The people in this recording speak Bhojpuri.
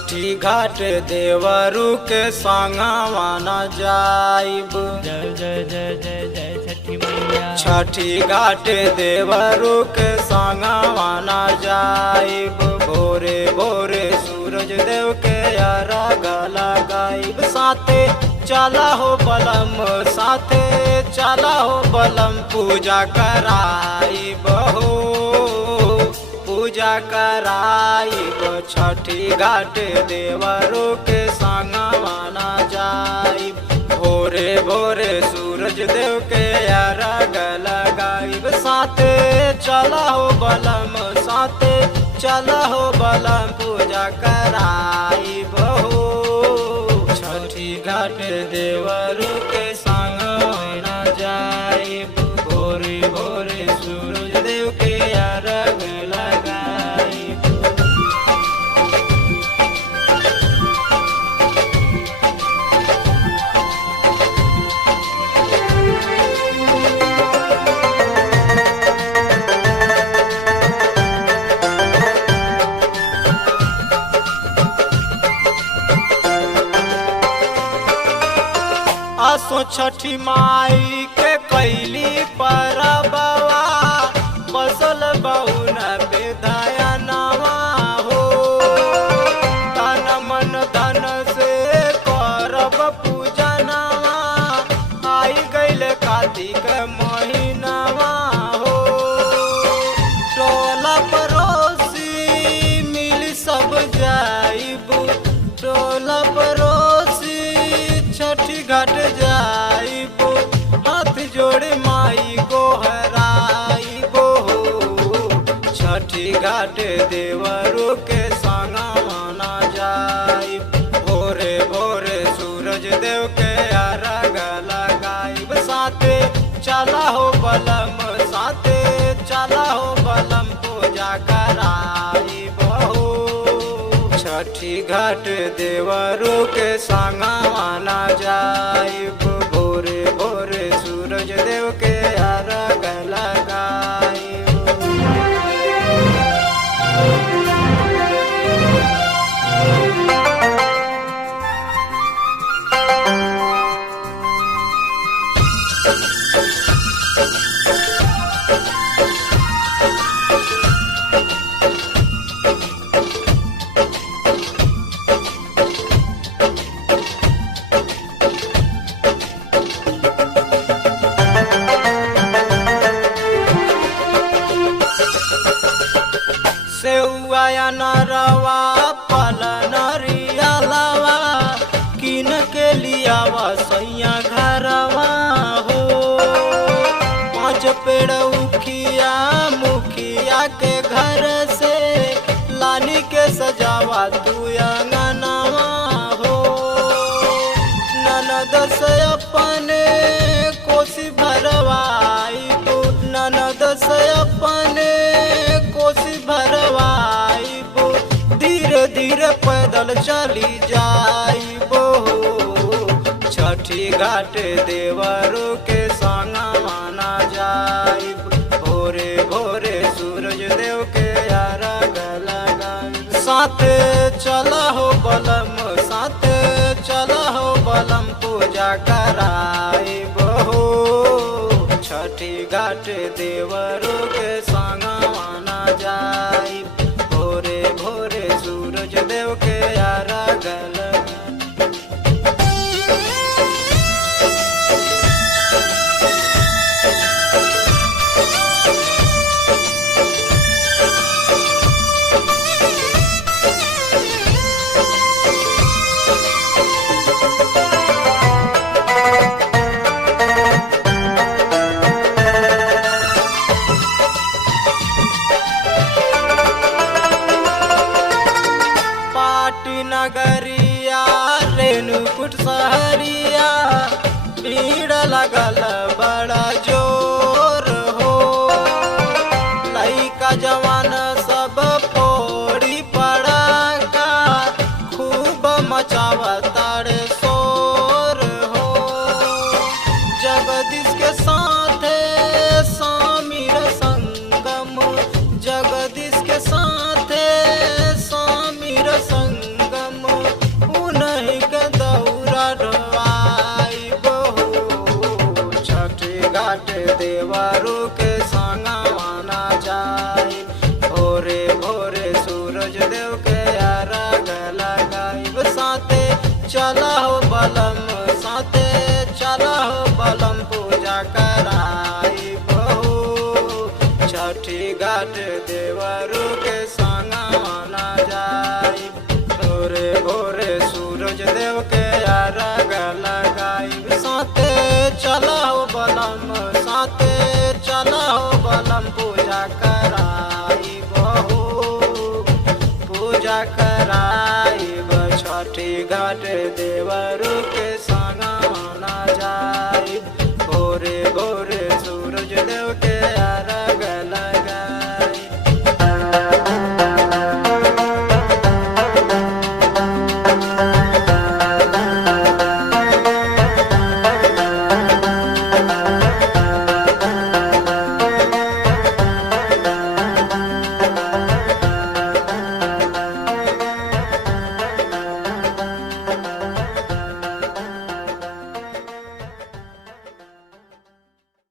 छठी घाट देवरू के संगवा न जाइब। जय जय जय जय जय छठी मैया। छठी घाट देवरू के संगवा न जाइब। भोरे भोरे सूरज देव के अर्घ लगाइब। साथे चला हो बलम, साथे चला हो बलम, पूजा कराइब हो, पूजा कराइब। छठी घाट देवरू के संगवा न जाइब। भोरे भोरे सूरज देव के अर्घ लगाइब। साथे चला हो बलम, साथे चला हो बलम, पूजा कराइब हो। छठी घाट देवरू के संगवा न जाइब। भोरे भोरे सूरज देव के अर्घ लगाइब। आसो छठी माई के कैली परबवा, बसल बहुन बेदया नवा हो। तन मन धन से करब पूजनवा, आई गइल कार्तिक महीनवा हो। टोला पड़ोसी मिल सब जाइब, टोला पड़ोसी छठी घाट जाइब। हाथ जोड़े माई को हराइब हो। छठी घाट देवरू के संगवा न जाइब। भोरे भोरे सूरज देव के अर्घ लगाइब। साथे चला हो बलम, साथे चला हो बलम, पूजा कराइब हो। छठी घाट देवरू के संगवा न जाइब। भोरे भोरे सूरज देव के अर्घ लगाइब। सेउआ नरवा पल नरियलवा, किन के लियावा सैया घरवा हो। 5 पेड़ उखिया मुखिया के घर से, लानी के सजावा तू अंगनवा हो। ननद से अपने कोसी भरवाइब, ननद से अपने कोसी भरवाइब। धीरे धीरे पैदल चली जाइब हो। छठी घाट देवरू के संगवा न जाइब। भोरे भोरे सूरज देव के अर्घ लगाइब। साथे चला हो बलम, साथे चला हो बलम, पूजा कराइब हो। छठी घाट देवरू के संगवा न जाइब। भोरे भोरे सूरज देव के अर्घ लगाइब। नगर छठी घाट देवरू के संगवा जाई भोरे भोरे सूरज देव के अर्घ लगाई साथे चलाओ बलम साथे चलाओ बलम पूजा कर